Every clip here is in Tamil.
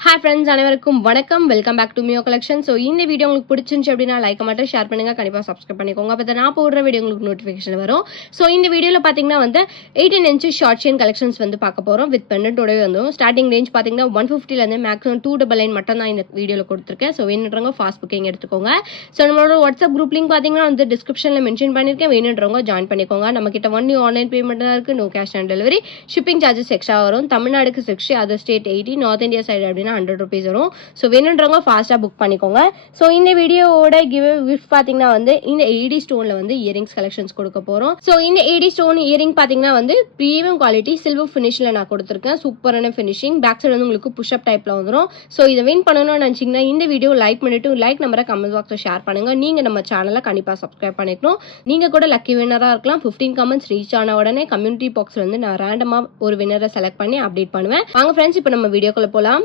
Hi friends, அனைவருக்கும் வணக்கம். வெல்கம் பேக் டு மியோ கலெக்ஷன். ஸோ இந்த வீடியோ உங்களுக்கு பிடிச்சிருந்துச்சு அப்படின்னா லைக் மட்டும் ஷேர் பண்ணுங்க, கண்டிப்பாக சப்ஸ்கிரைப் பண்ணிக்கோங்க. அப்போ நான் போடுற வீடியோ உங்களுக்கு நோட்டிஃபிகேஷன் வரும். ஸோ இந்த வீடியோவில் பார்த்தீங்கன்னா 18 இன்ச் ஷார்ட் செயின் கலெக்ஷன்ஸ் பார்க்க போகிறோம். வித் பெண்டன்ட்டோடவே ஸ்டார்டிங் ரேஞ்ச் பார்த்தீங்கன்னா 150லேருந்து மேக்ஸிமம் 299 மட்டும் தான் இந்த வீடியோவில் கொடுத்துருக்கேன். ஸோ வேணுன்றவங்க ஃபாஸ்ட் புக்கிங் எடுத்துக்கோங்க. ஸோ நம்மளோட வாட்ஸ்அப் குரூப் லிங்க் பார்த்தீங்கன்னா டிஸ்கிரிப்ஷனில் மென்ஷன் பண்ணியிருக்கேன். வேணுன்றவங்க ஜாயின் பண்ணிக்கோங்க. நம்மக்கிட்ட ஒன்லி ஆன்லைன் பேமெண்ட் தான் இருக்குது. No cash on delivery. Shipping charges extra வரும். தமிழ்நாடுக்கு 60, other state 80, north India side அப்படின்னா 100 rupees வரும். ஸோ வேணுன்றவங்க ஃபாஸ்ட்டாக புக் பண்ணிக்கோங்க. ஸோ இந்த வீடியோவோட கிஃப்ட் பார்த்தீங்கன்னா இந்த ஏடி ஸ்டோனில் இயரிங்ஸ் கலெக்ஷன்ஸ் கொடுக்க போகிறோம். ஸோ இந்த ஏடி ஸ்டோன் இயரிங் பார்த்தீங்கன்னா ப்ரீமியம் குவாலிட்டி சில்வர் ஃபினிஷில் நான் கொடுத்துருக்கேன். சூப்பரான ஃபினிஷிங். பேக் சைடு உங்களுக்கு புஷ்அப் டைப்பில் வந்துடும். ஸோ இதை வின் பண்ணணும்னு நினச்சிங்கன்னா இந்த வீடியோ லைக் பண்ணிவிட்டு லைக் நம்பரை கமெண்ட் பாக்ஸில் ஷேர் பண்ணுங்கள். நீங்கள் நம்ம சேனலை கண்டிப்பாக சப்ஸ்கிரைப் பண்ணிக்கணும். நீங்கள் கூட லக்கி வின்னராக இருக்கலாம். 15 கமெண்ட்ஸ் ரீச் ஆன உடனே கம்யூனிட்டி பாக்ஸில் நான் ரேண்டமாக ஒரு வின்னரை செலக்ட் பண்ணி அப்டேட் பண்ணுவேன். வாங்க ஃப்ரெண்ட்ஸ், இப்போ நம்ம வீடியோக்குள்ளே போகலாம்.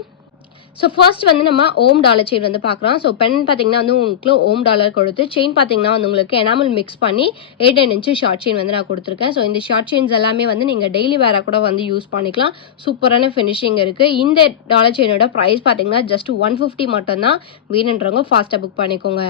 ஸோ ஃபர்ஸ்ட் நம்ம ஓம் டாலர் செயின் பார்க்குறோம். ஸோ பென் பார்த்தீங்கன்னா உங்களுக்கு ஓம் டாலர் கொடுத்து செயின் பார்த்தீங்கன்னா உங்களுக்கு எனாமல் மிக்ஸ் பண்ணி 18 இன்ச் ஷார்ட் செயின் நான் கொடுத்துருக்கேன். ஸோ இந்த ஷார்ட் செயின்ஸ் எல்லாமே நீங்கள் டெய்லி வேற கூட யூஸ் பண்ணிக்கலாம். சூப்பரான ஃபினிஷிங் இருக்குது. இந்த டாலர் செயினோட ப்ரைஸ் பார்த்தீங்கன்னா ஜஸ்ட் 150 மட்டும்தான். வேணுன்றவங்க ஃபாஸ்ட்டாக புக் பண்ணிக்கோங்க.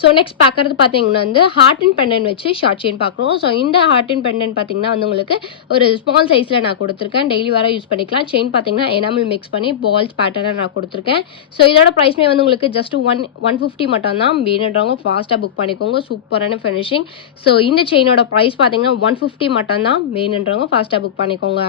ஸோ நெக்ஸ்ட் பார்க்குறது பார்த்தீங்கன்னா ஹார்ட் அண்ட் பெண்டன்ட் வச்சு ஷார்ட் செயின் பார்க்குறோம். ஸோ இந்த ஹார்ட் அண்ட் பெண்டன்ட் பார்த்தீங்கன்னா உங்களுக்கு ஒரு ஸ்மால் சைஸில் நான் கொடுத்துருக்கேன். டெய்லி வேற யூஸ் பண்ணிக்கலாம். செயின் பார்த்தீங்கன்னா எனாமல் மிக்ஸ் பண்ணி பால்ஸ் பேட்டர்னாக நான் கொடுத்துருக்கேன். ஸோ இதோட ப்ரைஸ்மே உங்களுக்கு ஜஸ்ட் 150 மட்டும் தான். வேணுன்றவங்க ஃபாஸ்ட்டாக புக் பண்ணிக்கோங்க. சூப்பரான ஃபினிஷிங். ஸோ இந்த செயினோட ப்ரைஸ் பார்த்தீங்கன்னா 150 மட்டும் தான். வேணுன்றவங்க ஃபாஸ்ட்டாக புக் பண்ணிக்கோங்க.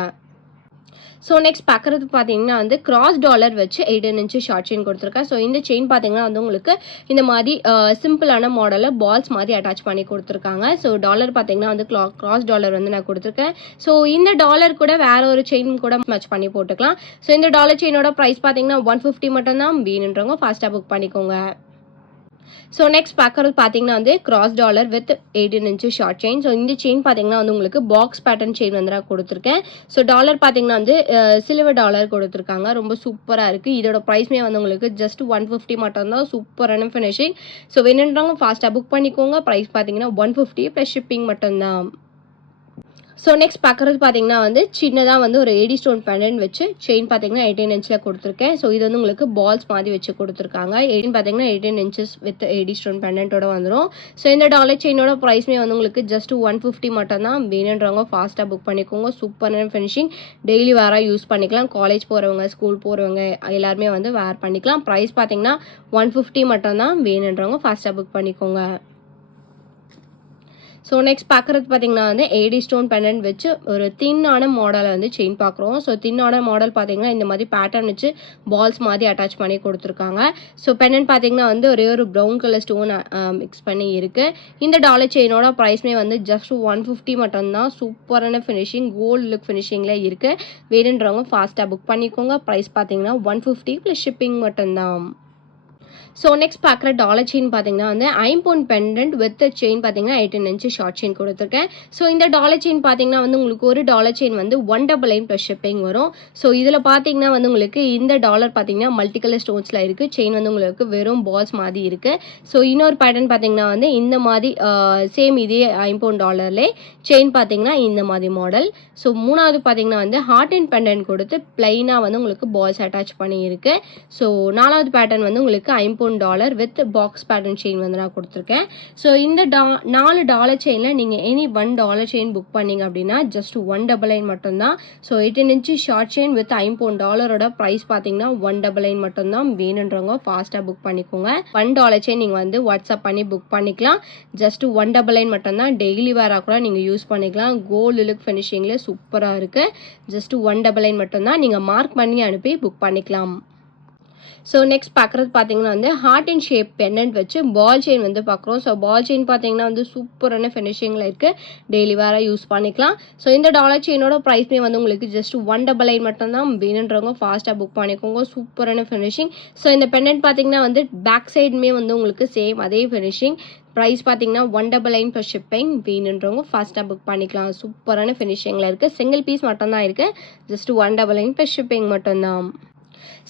ஸோ நெக்ஸ்ட் பார்க்குறது பார்த்தீங்கன்னா கிராஸ் டாலர் வச்சு 18 இன்ச் ஷார்ட் செயின் கொடுத்துருக்கேன். ஸோ இந்த செயின் பார்த்தீங்கன்னா உங்களுக்கு இந்த மாதிரி சிம்பிளான மாடலில் பால்ஸ் மாதிரி அட்டாச் பண்ணி கொடுத்துருக்காங்க. ஸோ டாலர் பார்த்தீங்கன்னா கிராஸ் டாலர் நான் கொடுத்துருக்கேன். ஸோ இந்த டாலர் கூட வேற ஒரு செயின் கூட மேட்ச் பண்ணி போட்டுக்கலாம். ஸோ இந்த டாலர் செயினோட ப்ரைஸ் பார்த்தீங்கன்னா 150 மட்டும் தான். வேணுன்றவங்க ஃபாஸ்ட்டாக புக் பண்ணிக்கோங்க. ஸோ நெக்ஸ்ட் பார்க்குறது பார்த்தீங்கன்னா cross dollar with 18 inch short chain. So இந்த செயின் பார்த்தீங்கன்னா உங்களுக்கு பாக்ஸ் பேட்டர்ன் செயின் நான் கொடுத்துருக்கேன். ஸோ டாலர் பார்த்தீங்கன்னா சில்வர் டாலர் கொடுத்துருக்காங்க. ரொம்ப சூப்பராக இருக்குது. இதோட ப்ரைஸ்மே உங்களுக்கு ஜஸ்ட் 150 மட்டும்தான். சூப்பரான ஃபினிஷிங். ஸோ வேணுன்றவங்க ஃபாஸ்ட்டாக புக் பண்ணிக்கோங்க. ப்ரைஸ் பார்த்தீங்கன்னா 150 ப்ளஸ் ஷிப்பிங் மட்டும்தான். ஸோ நெக்ஸ்ட் பார்க்குறது பார்த்தீங்கன்னா சின்னதாக ஒரு ஏடி ஸ்டோன் பெண்டன்ட் வச்சு செயின் பார்த்தீங்கன்னா 18 இன்ச்சில் கொடுத்துருக்கேன். ஸோ இது உங்களுக்கு பால்ஸ் மாதிரி வச்சு கொடுத்துருக்காங்க. 18 இன்ச்சஸ் வித் ஏடி ஸ்டோன் பெண்டன்ட்டோட வந்துடும். ஸோ இந்த டாலர் செயினோட ப்ரைஸ்மே உங்களுக்கு ஜஸ்ட் 150 மட்டும் தான். வேணுன்றவங்க ஃபாஸ்ட்டாக புக் பண்ணிக்கோங்க. சூப்பரான ஃபினிஷிங். டெய்லி வேற யூஸ் பண்ணிக்கலாம். காலேஜ் போகிறவங்க, ஸ்கூல் போகிறவங்க எல்லாருமே வேர் பண்ணிக்கலாம். ப்ரைஸ் பார்த்தீங்கன்னா 150 மட்டும் தான். வேணுன்றவங்க ஃபாஸ்ட்டாக புக் பண்ணிக்கோங்க. ஸோ நெக்ஸ்ட் பார்க்குறது பார்த்தீங்கன்னா ஏடி ஸ்டோன் பெண்டன்ட் வச்சு ஒரு தின்னான மாடலை செயின் பார்க்குறோம். ஸோ தின்னான மாடல் பார்த்தீங்கன்னா இந்த மாதிரி பேட்டர்ன் வச்சு பால்ஸ் மாதிரி அட்டாச் பண்ணி கொடுத்துருக்காங்க. ஸோ பெண்டன்ட் பார்த்தீங்கன்னா ஒரே ஒரு ப்ரௌன் கலர் ஸ்டோன் மிக்ஸ் பண்ணி இருக்குது. இந்த டாலர் செயினோட ப்ரைஸ்மே ஜஸ்ட் 150 மட்டும்தான். சூப்பரான ஃபினிஷிங். கோல்டு லுக் ஃபினிஷிங்கில் இருக்குது. வேணுன்றவங்க ஃபாஸ்ட்டாக புக் பண்ணிக்கோங்க. ப்ரைஸ் பார்த்தீங்கன்னா 150 ப்ளஸ் ஷிப்பிங் மட்டும்தான். ஸோ நெக்ஸ்ட் பார்க்குற டாலர் செயின் பார்த்தீங்கன்னா ஐம்பொன் பெண்டன்ட் வித் செயின் பார்த்தீங்கன்னா 18 இன்ச் ஷார்ட் செயின் கொடுத்துருக்கேன். ஸோ இந்த டாலர் செயின் பார்த்தீங்கன்னா உங்களுக்கு ஒரு டாலர் செயின் 199 ப்ளஸ் ஷிப்பிங் வரும். ஸோ இதில் பார்த்தீங்கன்னா உங்களுக்கு இந்த டாலர் பார்த்தீங்கன்னா மல்டி கலர் ஸ்டோன்ஸில் இருக்குது. செயின் உங்களுக்கு வெறும் பால்ஸ் மாதிரி இருக்குது. ஸோ இன்னொரு பேட்டர்ன் பார்த்தீங்கன்னா இந்த மாதிரி சேம் இதே ஐம்பொன் டாலர்லே செயின் பார்த்தீங்கன்னா இந்த மாதிரி மாடல். ஸோ மூணாவது பார்த்தீங்கன்னா ஹார்ட் அண்ட் பெண்டன்ட் கொடுத்து பிளைனாக உங்களுக்கு பால்ஸ் அட்டாச் பண்ணி இருக்குது. ஸோ நாலாவது பேட்டர்ன் உங்களுக்கு ஐம்பொன் dollar with box pattern chain நான் கொடுத்துருக்கேன். ஸோ இந்த 4 டாலர் செயினில் நீங்கள் எனி 1 டாலர் செயின் புக் பண்ணீங்க அப்படின்னா ஜஸ்ட் 199 மட்டும்தான். So 18 inch short chain with ஐம்பொன் டாலரோட ப்ரைஸ் பார்த்தீங்கன்னா 199 மட்டும்தான். வேணுன்றவங்க ஃபாஸ்ட்டாக புக் பண்ணிக்கோங்க. 1 டாலர் செயின் நீங்கள் வாட்ஸ்அப் பண்ணி புக் பண்ணிக்கலாம். ஜஸ்ட் 199 மட்டும்தான். டெய்லி வேற கூட நீங்கள் யூஸ் பண்ணிக்கலாம். கோல்டு லுக் ஃபினிஷிங்கில் சூப்பராக இருக்குது. ஜஸ்ட் 199 மட்டும்தான். நீங்கள் மார்க் பண்ணி அனுப்பி புக் பண்ணிக்கலாம். ஸோ நெக்ஸ்ட் பார்க்குறது பார்த்தீங்கன்னா ஹார்ட் அண்ட் ஷேப் பெண்டன்ட் வச்சு பால் செயின் பார்க்குறோம். ஸோ பால் செயின் பார்த்தீங்கன்னா சூப்பரான ஃபினிஷிங்கில் இருக்குது. டெய்லி வேற யூஸ் பண்ணிக்கலாம். ஸோ இந்த டாலர் செயினோட ப்ரைஸ்மே உங்களுக்கு ஜஸ்ட் 199 மட்டும்தான். வேணுன்றவங்க ஃபாஸ்ட்டாக புக் பண்ணிக்கோங்க. சூப்பரான ஃபினிஷிங். ஸோ இந்த பெண்டன்ட் பார்த்தீங்கன்னா பேக் சைடுமே உங்களுக்கு சேம் அதே ஃபினிஷிங். ப்ரைஸ் பார்த்தீங்கன்னா 199 ப்ளஸ் ஷிப்பிங். வேணுன்றவங்க ஃபாஸ்ட்டாக புக் பண்ணிக்கலாம். சூப்பரான ஃபினிஷிங்கில் இருக்குது. சிங்கிள் பீஸ் மட்டும்தான் இருக்குது. ஜஸ்ட் 199 ப்ளஸ் ஷிப்பிங் மட்டும்தான்.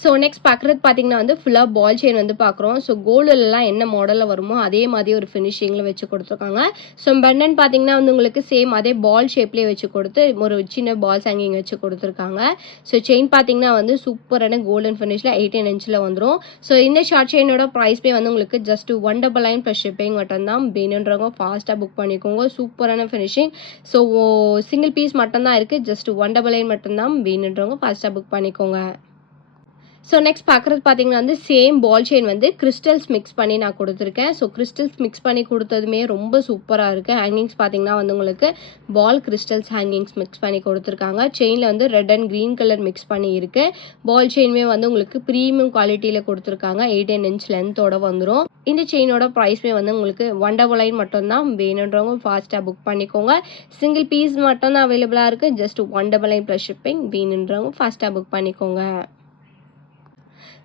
ஸோ நெக்ஸ்ட் பார்க்குறது பார்த்தீங்கன்னா வந்து ஃபுல்லாக பால் செயின் வந்து பார்க்குறோம். ஸோ கோல்டுலலாம் என்ன மாடலில் வருமோ அதே மாதிரி ஒரு ஃபினிஷிங்கில் வச்சு கொடுத்துருக்காங்க. ஸோ பெண்டன்ட் பார்த்தீங்கன்னா வந்து உங்களுக்கு சேம் அதே பால் ஷேப்லேயே வச்சு கொடுத்து ஒரு சின்ன பால்ஸ் ஹேங்கிங் வச்சு கொடுத்துருக்காங்க. ஸோ செயின் பார்த்தீங்கன்னா வந்து சூப்பரான கோல்டன் ஃபினிஷில் 18 இன்ச்சில் வந்துடும். ஸோ இந்த ஷார்ட் செயினோட ப்ரைஸ்மே வந்து உங்களுக்கு ஜஸ்ட் 199 ப்ளஸ் ஷிப்பிங் மட்டும்தான். வேணுன்றவங்க ஃபாஸ்ட்டாக புக் பண்ணிக்கோங்க. சூப்பரான ஃபினிஷிங். ஸோ சிங்கிள் பீஸ் மட்டும்தான் இருக்குது. ஜஸ்ட் 199 மட்டும்தான். வேணுன்றவங்க ஃபாஸ்ட்டாக புக் பண்ணிக்கோங்க. ஸோ நெக்ஸ்ட் பார்க்குறது பார்த்தீங்கன்னா வந்து சேம் பால் செயின் வந்து கிறிஸ்டல்ஸ் மிக்ஸ் பண்ணி நான் கொடுத்துருக்கேன். ஸோ கிறிஸ்டல்ஸ் மிக்ஸ் பண்ணி கொடுத்ததுமே ரொம்ப சூப்பராக இருக்குது. ஹேங்கிங்ஸ் பார்த்தீங்கன்னா வந்து உங்களுக்கு பால் கிறிஸ்டல்ஸ் ஹேங்கிங்ஸ் மிக்ஸ் பண்ணி கொடுத்துருக்காங்க. செயினில் வந்து red and green colour mix பண்ணி இருக்குது. பால் செயினுமே வந்து உங்களுக்கு ப்ரீமியம் குவாலிட்டியில் கொடுத்துருக்காங்க. 18 இன்ச் லென்த்தோட வந்துடும். இந்த செயினோட ப்ரைஸ்மே வந்து உங்களுக்கு 199 மட்டும்தான். வேணுன்றவங்க ஃபாஸ்ட்டாக புக் பண்ணிக்கோங்க. சிங்கிள் பீஸ் மட்டும் தான் அவைலபிளாக இருக்குது. Just 199 plus shipping. வேணுன்றவங்க ஃபாஸ்ட்டாக புக் பண்ணிக்கோங்க.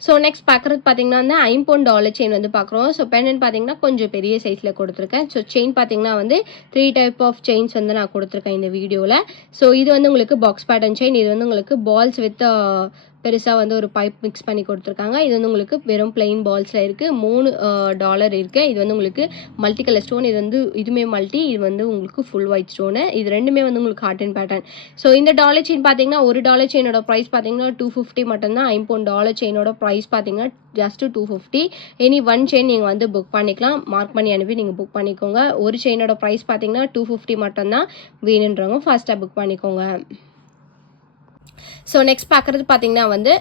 ஸோ நெக்ஸ்ட் பார்க்குறது பார்த்தீங்கன்னா வந்து $50 செயின் வந்து பார்க்குறோம். ஸோ பெண்டன்ட் பார்த்தீங்கன்னா கொஞ்சம் பெரிய சைஸில் கொடுத்துருக்கேன். ஸோ செயின் பார்த்தீங்கன்னா வந்து 3 டைப் ஆஃப் செயின்ஸ் வந்து நான் கொடுத்துருக்கேன் இந்த வீடியோவில். ஸோ இது வந்து உங்களுக்கு பாக்ஸ் பேட்டர்ன் செயின். இது வந்து உங்களுக்கு பால்ஸ் வித் பெருசாக வந்து ஒரு பைப் மிக்ஸ் பண்ணி கொடுத்துருக்காங்க. இது வந்து உங்களுக்கு வெறும் பிளெயின் பால்ஸில் இருக்குது. $3 இருக்குது. இது வந்து உங்களுக்கு மல்டி கலர் ஸ்டோன். இது வந்து இதுவுமே மல்டி. இது வந்து உங்களுக்கு ஃபுல் ஒயிட் ஸ்டோனு. இது ரெண்டுமே வந்து உங்களுக்கு ஹார்ட் அண்ட் பேட்டர்ன். ஸோ இந்த டாலர் செயின் பார்த்தீங்கன்னா $1 செயினோட ப்ரைஸ் பார்த்தீங்கன்னா $250 மட்டும்தான். $50 செயினோட ப்ரைஸ் பார்த்தீங்கன்னா ஜஸ்ட் $250. எனி ஒன் செயின் நீங்கள் வந்து புக் பண்ணிக்கலாம். மார்க் பண்ணி அனுப்பி நீங்கள் புக் பண்ணிக்கோங்க. ஒரு செயினோட ப்ரைஸ் பார்த்தீங்கன்னா $250 மட்டும்தான். வேணுன்றவங்க ஃபாஸ்ட்டாக புக் பண்ணிக்கோங்க. ஸோ நெக்ஸ்ட் பார்க்குறது பார்த்தீங்கன்னா வந்து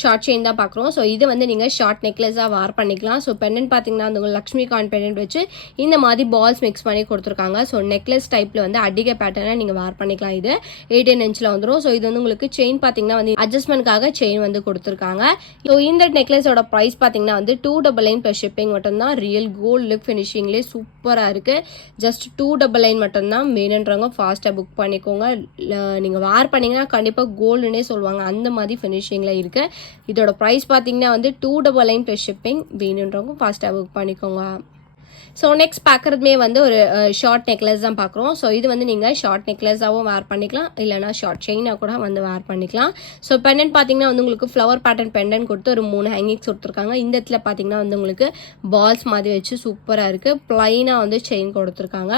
ஷார்ட் செயின் தான் பார்க்குறோம். ஸோ இது வந்து நீங்கள் ஷார்ட் நெக்லஸாக வேர் பண்ணிக்கலாம். ஸோ பெண்டன்ட் பார்த்தீங்கன்னா அந்த லக்ஷ்மி காயின் பெண்டன்ட் வச்சு இந்த மாதிரி பால்ஸ் மிக்ஸ் பண்ணி கொடுத்துருக்காங்க. ஸோ நெக்லஸ் டைப்பில் வந்து அடிகை பேட்டர்னை நீங்கள் வேர் பண்ணிக்கலாம். இது 18 இன்ச்சில் வந்துடும். ஸோ இது வந்து உங்களுக்கு செயின் பார்த்தீங்கன்னா வந்து அட்ஜஸ்ட்மெண்ட்காக செயின் வந்து கொடுத்துருக்காங்க. ஸோ இந்த நெக்லஸோட ப்ரைஸ் பார்த்தீங்கன்னா வந்து 299 ப்ளஸ் ஷிப்பிங் மட்டும்தான். ரியல் கோல்டு லிப் ஃபினிஷிங்லேயே சூப்பராக இருக்குது. ஜஸ்ட் 299 மட்டும்தான். வேணுன்றவங்க ஃபாஸ்ட்டாக புக் பண்ணிக்கோங்க. நீங்கள் வேர் பண்ணிங்கன்னா கண்டிப்பாக கோல்டுனே சொல்லுவாங்க. அந்த மாதிரி ஃபினிஷிங்கில் இருக்குது. இதோட ப்ரைஸ் பார்த்தீங்கன்னா வந்து 299 ப்ளஸ் ஷிப்பிங். வேணுன்றவங்க ஃபாஸ்ட்டாக புக் பண்ணிக்கோங்க. ஸோ நெக்ஸ்ட் பார்க்குறதுமே வந்து ஒரு ஷார்ட் நெக்லஸ் தான் பார்க்குறோம். ஸோ இது வந்து நீங்கள் ஷார்ட் நெக்லஸாகவும் வேர் பண்ணிக்கலாம். இல்லைனா ஷார்ட் செயினாக கூட வந்து வேர் பண்ணிக்கலாம். ஸோ பெண்டன்ட் பார்த்தீங்கன்னா வந்து உங்களுக்கு ஃப்ளவர் பேட்டர்ன் பெண்டன்ட் கொடுத்து ஒரு 3 ஹேங்கிங்ஸ் கொடுத்துருக்காங்க. இந்த இடத்துல பார்த்தீங்கன்னா வந்து உங்களுக்கு பால்ஸ் மாதிரி வச்சு சூப்பராக இருக்குது. ப்ளைனாக வந்து செயின் கொடுத்துருக்காங்க.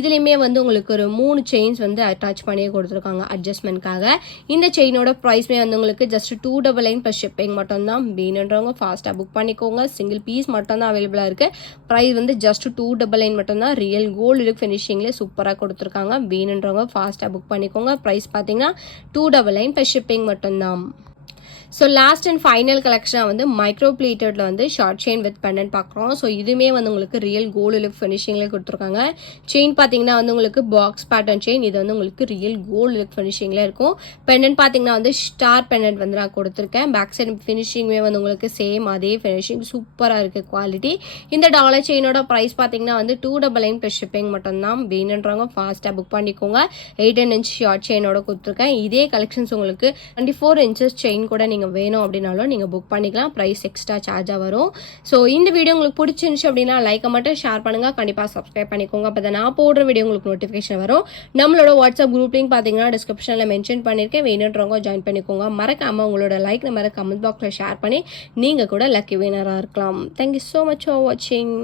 இதுலேயுமே வந்து உங்களுக்கு ஒரு 3 செயின்ஸ் வந்து அட்டாச் பண்ணியே கொடுத்துருக்காங்க அட்ஜஸ்ட்மெண்ட்காக. இந்த செயினோட ப்ரைஸ்மே வந்து உங்களுக்கு ஜஸ்ட் 299 ப்ளஸ் ஷிப்பிங் மட்டும்தான். வேணுன்றவங்க ஃபாஸ்ட்டாக புக் பண்ணிக்கோங்க. சிங்கிள் பீஸ் மட்டும் தான் அவைலபிளாக இருக்குது. ப்ரைஸ் வந்து ஜஸ்ட் 299 மட்டும்தான். ரியல் கோல்டு லுக் ஃபினிஷிங்ல சூப்பராக கொடுத்துருக்காங்க. வேணுன்றவங்க ஃபாஸ்ட்டாக புக் பண்ணிக்கோங்க. ப்ரைஸ் பார்த்தீங்கன்னா 299 ப்ளஸ் ஷிப்பிங் மட்டும்தான். ஸோ லாஸ்ட் அண்ட் ஃபைனல் கலெக்ஷனாக வந்து மைக்ரோ பிளேட்டடில் வந்து ஷார்ட் செயின் வித் பெண்டன்ட் பார்க்குறோம். ஸோ இதுவுமே வந்து உங்களுக்கு ரியல் கோல்டு லுக் ஃபினிஷிங்கில் கொடுத்துருக்காங்க. செயின் பார்த்தீங்கன்னா வந்து உங்களுக்கு பாக்ஸ் பேட்டர்ன் செயின். இது வந்து உங்களுக்கு ரியல் கோல்டு லுக் ஃபினிஷிங்கில் இருக்கும். பெண்டன்ட் பார்த்தீங்கன்னா வந்து ஸ்டார் பெண்டன்ட் வந்து நான் கொடுத்துருக்கேன். பேக் சைடு ஃபினிஷிங்குமே வந்து உங்களுக்கு சேம் அதே ஃபினிஷிங் சூப்பராக இருக்குது குவாலிட்டி. இந்த டாலர் செயினோட ப்ரைஸ் பார்த்தீங்கன்னா வந்து 299 ப்ளஸ் ஷிப்பிங் மட்டும்தான். வேணுன்றவங்க ஃபாஸ்ட்டாக புக் பண்ணிக்கோங்க. 18 இன்ச் ஷார்ட் செயினோட கொடுத்துருக்கேன். இதே கலெக்ஷன்ஸ் உங்களுக்கு 24 இன்ச்சஸ் செயின் கூட நீங்கள் வேணும் அப்படின்னாலும் நீங்கள் புக் பண்ணிக்கலாம். ப்ரைஸ் எக்ஸ்ட்ரா சார்ஜாக வரும். ஸோ இந்த வீடியோ உங்களுக்கு பிடிச்சிருந்துச்சு அப்படின்னா லைக்கை மட்டும் ஷேர் பண்ணுங்கள். கண்டிப்பாக சப்ஸ்கிரைப் பண்ணிக்கோங்க. அப்போ தான் நான் போடுற வீடியோ உங்களுக்கு நோட்டிஃபிகேஷன் வரும். நம்மளோட வாட்ஸ்அப் குரூப் லிங்க் பார்த்தீங்கன்னா டிஸ்கிரிப்ஷனில் மென்ஷன் பண்ணியிருக்கேன். வேணுன்றவங்க ஜாயின் பண்ணிக்கோங்க. மறக்காமல் உங்களோட லைக் நம்பரை கமெண்ட் பாக்ஸில் ஷேர் பண்ணி நீங்கள் கூட லக்கி வினராக இருக்கலாம். தேங்க்யூ ஸோ மச் ஃபார் வாட்சிங்.